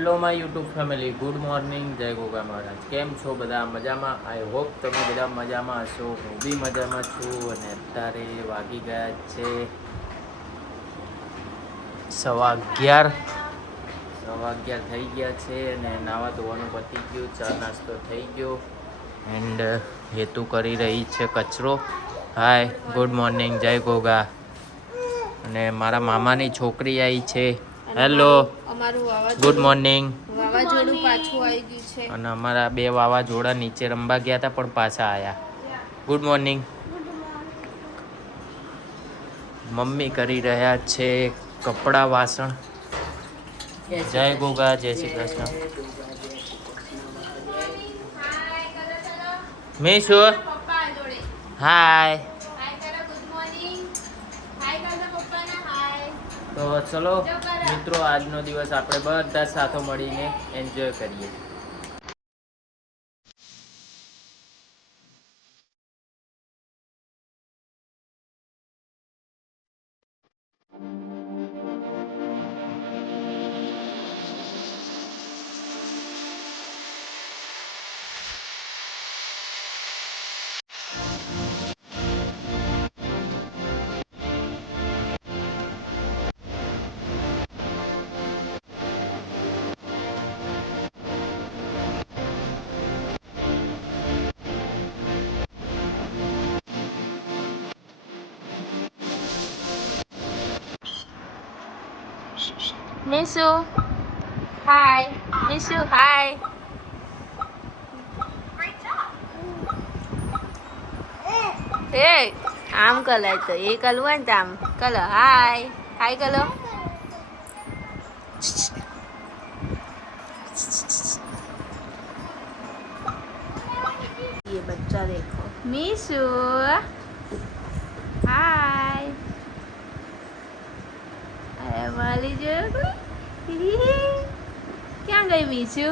Hello my YouTube family, good morning, જય ગોગા મહારાજ. કેમ છો બધા? મજામાં? આઈ હોપ તમે બધા મજામાં હશો. હું બી મજામાં છું. અને અત્યારે વાગી ગયા છે 11:15 થઈ ગયા છે. અને નાવા ધોવાનું પતી ગયું, ચા નાસ્તો થઈ ગયો. એન્ડ હેતુ કરી રહી છે કચરો. હાય, ગુડ મોર્નિંગ, જય ગોગા. અને મારા મામાની છોકરી આવી છે. Hello, good morning. વાવાઝોડું પાછું આવી ગયું છે. અને અમારા 2 વાવાઝોડા નીચે રમવા ગયા હતા પણ પાછા આવ્યા. Good morning. મમ્મી કરી રહ્યા છે કપડા વાસણ. જય ગોગા, જય શ્રી કૃષ્ણ. મીશુ, હાય. તો ચલો મિત્રો, આજનો દિવસ આપણે બધા સાથે મળીને એન્જોય કરીએ. Misu, hi. Misu, hi. Hey, આમ કલર તો એ કલવું ને આમ કલર. હાય હાય કલો. ये बच्चा देखो. मिसू, हाय. अरे वाली जो क्या गई मिसू?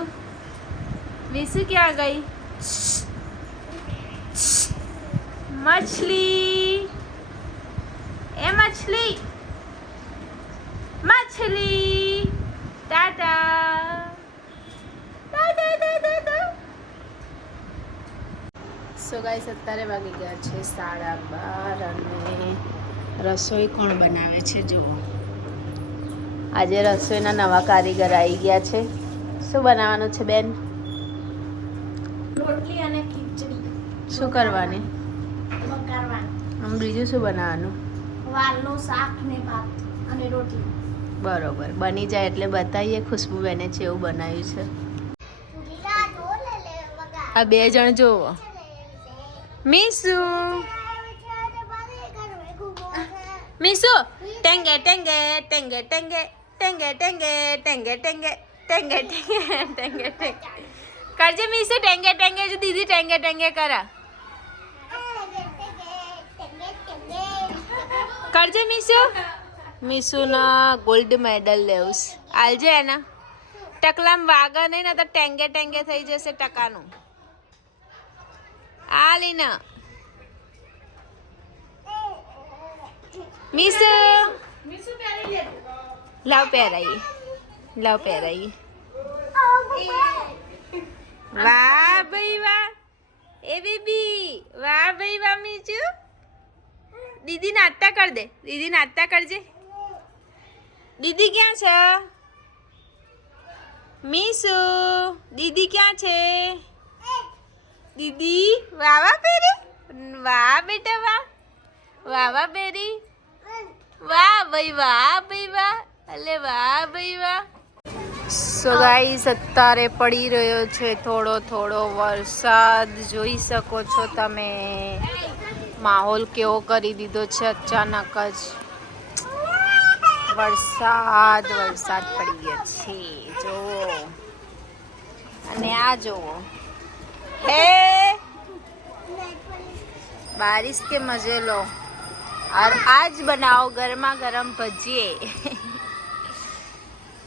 मिसू क्या गई? मछली, ए मछली, मछली, टाटा, टाटा, टाटा, टाटा. સો ગાઈસ, અત્યારે વાગી ગયા છે 12:30 અને રસોઈ કોણ બનાવે છે જુઓ. આજે રસોઈના નવા કારીગર આવી ગયા છે. શું બનાવવાનું છે બેન? રોટલી અને ખીચડી. શું કરવાની? વઘારવાની. આમ બીજું શું બનાવવાનું? વાલનું શાક ને ભાત અને રોટલી. બરોબર, બની જાય એટલે બતાવીએ ખુશ્બુ બેને છે એવું બનાવ્યું છે. આ 2 જણ જોવો. મીસુ, મીસુ, ટેંગે ટેંગે ટેંગે ટેંગે ટેંગે ટેંગે ટેંગે ટેંગે ટેંગે ટેંગે ટેંગે ટેંગે કરજે મીસુ. ટેંગે ટેંગે જો દીદી ટેંગે ટેંગે કરા. કરજે મીસુ. મીસુના ગોલ્ડ મેડલ લેવું આલજે એના. ટકલામ વાગા નહીં ને તો ટેંગે ટેંગે થઈ જશે ટકાનું. આ લીના મીસુ, લાવ પહેરાઈ, લાવ પહેરાઈ. વાહ ભાઈ વાહ, એ બેબી વાહ ભાઈ વાહ. મીસુ, દીદી નાસ્તા કર દે. દીદી નાસ્તા કરજે. દીદી ક્યાં છે? મીસુ, દીદી ક્યાં છે? દીદી વાવા પહેરે. વાહ બેટા વાહ, વાવા પહેરી. વાહ ભાઈ વાહ ભાઈ વાહ, અલે વાહ ભાઈ વાહ. સો ગાઈસ, અત્યારે પડી રહ્યો છે થોડો થોડો વરસાદ. જોઈ શકો છો તમે. માહોલ કેવો કરી દીધો છે અચાનક જ. વરસાદ વરસાદ પડી ગયો છે જુઓ. અને આ જુઓ, हे बारिश के मजे लो और आज बनाओ गर्मा गर्म भजिए.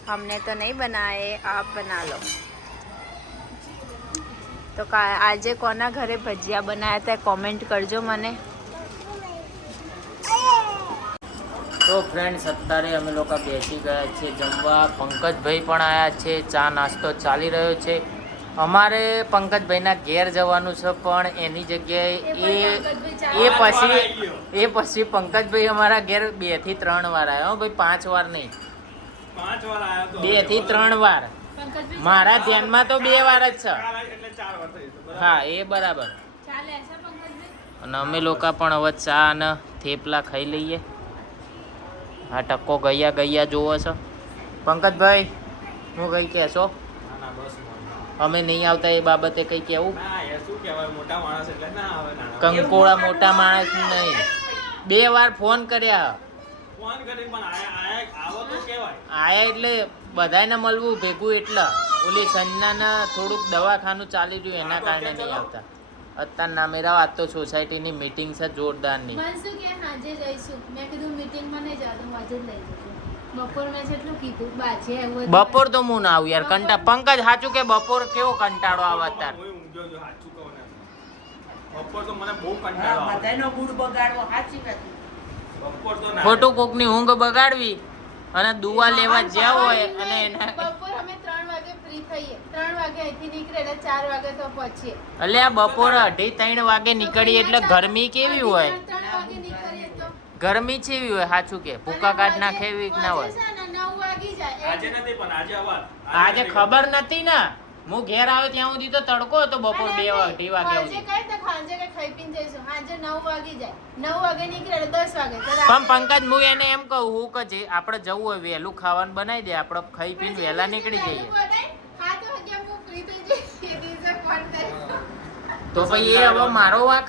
हमने तो नहीं बनाए, आप बना लो. તો આજે કોના ઘરે ભજીયા બનાવ્યા હતા કમેન્ટ કરજો મને. તો તો ફ્રેન્ડ્સ અત્યારે અમે લોકો બેસી ગયા છે જમવા. પંકજભાઈ પણ આવ્યા છે, ચા નાસ્તો ચાલી રહ્યો છે. અમારે પંકજભાઈના ઘેર જવાનું છે, પણ એની જગ્યાએ એ પછી પંકજભાઈ અમારા ઘેર 2 થી 3 વાર આવ્યો ભાઈ, 5 વાર નહીં, 2 થી 3 વાર. મારા ધ્યાનમાં તો 2 વાર જ છે. હા એ બરાબર. અને અમે લોકો પણ હવે ચા અને થેપલા ખાઈ લઈએ. આ ટક્કો ગયા જોવો છો. પંકજભાઈ હું કઈ કહેશો? અમે નહીં આવતા એ બાબતે કઈ કેવું? કંકોળા મોટા માણસ નહીં. 2 વાર ફોન કર્યા, આયા એટલે બધાને મળવું ભેગું, એટલે ઓલી સંજનાના થોડુંક દવાખાનું ચાલી રહ્યું એના કારણે નહીં આવતા. અત્યારે ના મેરા વાત તો સોસાયટીની મીટિંગ છે જોરદારની. બપોર તો હું ના આવું યાર, કંટા પંકજ સાચું કે બપોર કેવો કંટાળો આવે અત્યારે. ખોટું કોકની ઊંઘ બગાડવી અને દુઆ લેવા જ્યાં હોય અને એના બપોર અમે 3 વાગે ફ્રી થઈએ, 3 વાગે અહીંથી નીકળે એટલે 4 વાગે તો પહોંચીએ. એટલે આ બપોર 2:30-3 વાગે નીકળીએ એટલે ગરમી કેવી હોય? 3 વાગે નીકળીએ તો ગરમી ચેવી હોય સાચું કે? ભૂકા કાઢ નાખે એવી ના હોય. 9 વાગી જાય. આજે ખબર નથી ને, હું ઘેર આવ્યો ત્યાં સુધી તો તડકો હતો. બપોર 2 વાગે સાંજે કઈ તો ખાંજે કે ખાઈ પીને જઈશું. સાંજે 9 વાગી જાય, 9 વાગે નીકળે એટલે 10 વાગે. પણ પંકજ હું એને એમ કહું હું કે જે આપણે જવું હોય વહેલું ખાવાનું બનાવી દે, આપણે ખાઈ પીને વહેલા નીકળી જઈએ. તો પછી એ હવે મારો વાંક,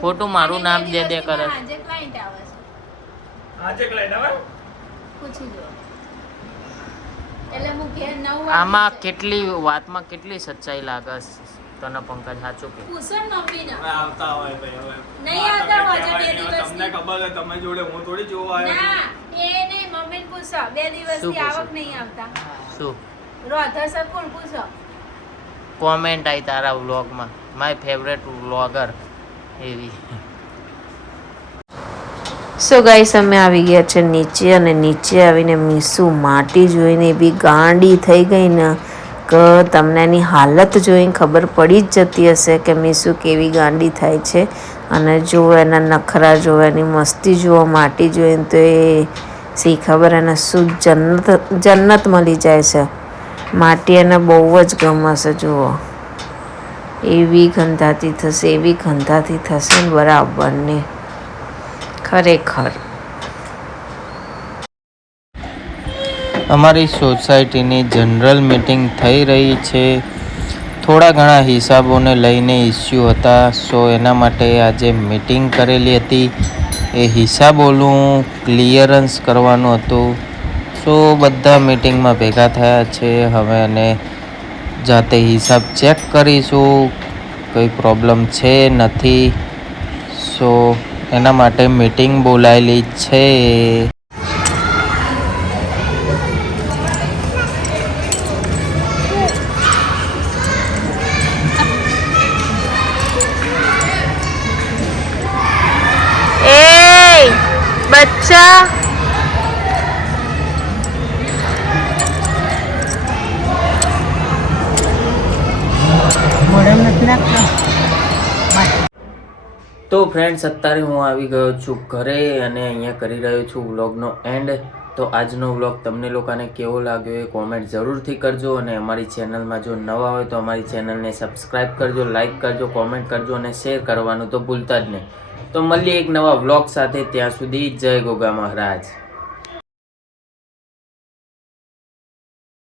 ખોટું મારું નામ દે કરે. આજે ક્લાયન્ટ આવે છે, પૂછી લો. એટલે હું ઘેર 9 વાગે આમાં કેટલી વાતમાં કેટલી સચ્ચાઈ લાગે તને પંકજ? સાચું કે પૂછો ને મમ્મીને. આવતા હોય ભાઈ, હવે નહીં આવતા હોય છે 2 દિવસથી. તમને ખબર છે, તમે જોડે હું થોડી જોવા આવ્યો ના એ નહીં, મમ્મીને પૂછો. 2 દિવસથી આવક નહીં આવતા. શું રોધર સર કોણ પૂછો? કોમેન્ટ આવી તારા વ્લોગમાં, માય ફેવરેટ વ્લોગર એવી. સો ગાઈસ અમે આવી ગયા છે નીચે, અને નીચે આવીને મીસુ માટી જોઈને બી ગાંડી થઈ ગઈ ને કે તમને એની હાલત જોઈને ખબર પડી જ જતી હશે કે મીસુ કેવી ગાંડી થાય છે. અને જુઓ એના નખરા જુઓ, એની મસ્તી જુઓ, માટી જોઈને તો એ સી ખબર એને શું જન્નત મળી જાય છે. માટી એને બહુ જ ગમશે. જુઓ એવી ગંધાતી થશે ને બરાબરની, ખરેખર. અમારી સોસાયટીની જનરલ મીટિંગ થઈ રહી છે. થોડા ઘણા હિસાબોને લઈને ઇસ્યુ હતા, સો એના માટે આજે મીટિંગ કરેલી હતી. એ હિસાબોનું ક્લિયરન્સ કરવાનું હતું. સો બધા મીટિંગમાં ભેગા થયા છે. હવે એને જાતે હિસાબ ચેક કરીશું, કોઈ પ્રોબ્લેમ છે નથી. સો એના માટે મીટિંગ બોલાયેલી છે. બચ્ચા તો ફ્રેન્ડ્સ અત્યારે હું આવી ગયો છું ઘરે અને અહીંયા કરી રહ્યો છું વ્લોગનો એન્ડ. તો આજનો વ્લોગ તમને લોકોને કેવો લાગ્યો એ કોમેન્ટ જરૂરથી કરજો. અને અમારી ચેનલમાં જો નવા હોય તો અમારી ચેનલને સબસ્ક્રાઈબ કરજો, લાઈક કરજો, કોમેન્ટ કરજો અને શેર કરવાનું તો ભૂલતા જ નહીં. તો મળીએ એક નવા વ્લોગ સાથે. ત્યાં સુધી જય ગોગા મહારાજ.